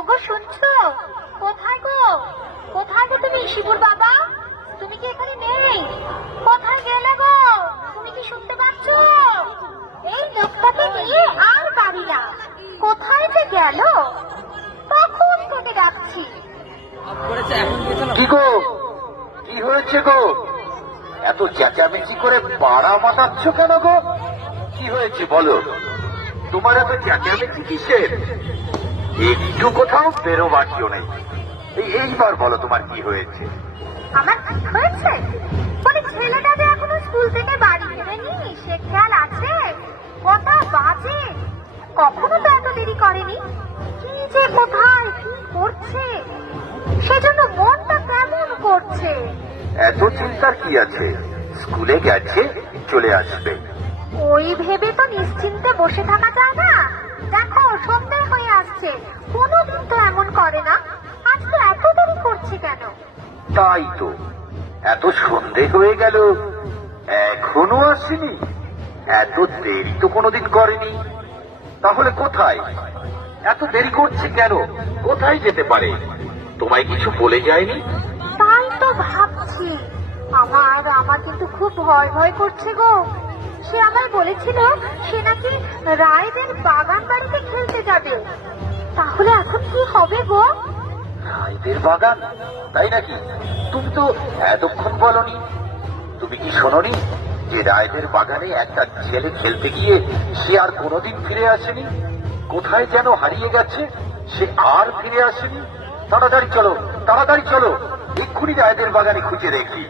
ওগো, শুনছো? কোথায় গো? কোথায় গো তুমি, শিবুর বাবা? তুমি কি এখানে নেই? কোথায় গেলে গো? তুমি কি শুনতে পাচ্ছ? এই লোকটাকে নিয়ে আর পারি না। কোথায় যে গেল? তখন তোকে ডাকছি কি গো? কি হয়েছে গো? এত চেঁচামেচি করে পাড়া মাতাচ্ছ কেন গো? কি হয়েছে বলো? তোমার এত চেঁচামেচি কিসের? একটু কোথাও বেরোবাকিও নেই। এই এইবার বলো তোমার কি হয়েছে? আমার কি হয়েছে? বলে ছেলেটা যে এখনও স্কুল থেকে বাড়ি ফেরেনি সে খেয়াল আছে? কটা বাজে। কখনো তো এত দেরি করেনি। কি যে কোথায় কি করছে? সেজন্য মনটা কেমন করছে? এত চিন্তার কি আছে? স্কুলে গেছে চলে আসবে। ওই ভেবে তো নিশ্চিন্তে বসে থাকা যায় না। দেখো সন্ধ্যে হয়ে আসছে। কোনোদিন তো এমন করে না। আজ তো এত দেরি করছে কেন? তাই তো। এত সন্ধে হয়ে গেল এখনও আসেনি। এত দেরি তো কোনোদিন করেনি। তাহলে কোথায়? এত দেরি করছে কেন? কোথায় যেতে পারে? তোমায় কিছু বলে যায়নি? তাই তো ভাবছি। আমার আমার কিন্তু খুব ভয় ভয় করছে গো। সে আমায় বলেছিল সে নাকি রায়দের বাগান বাড়িতে খেলতে যাবে। তাহলে এখন কি হবে গো? রায়দের বাগান? তাই নাকি? তুমি তো এতক্ষণ বলনি। তুমি কি শোনোনি যে রায়দের বাগানে একটা ছেলে খেলতে গিয়ে সে আর কোনোদিন ফিরে আসেনি? কোথায় যেন হারিয়ে গেছে, সে আর ফিরে আসেনি? তাড়াতাড়ি চলো তাড়াতাড়ি চলো। এক্ষুনি রায়দের বাগানে খুঁজে দেখি।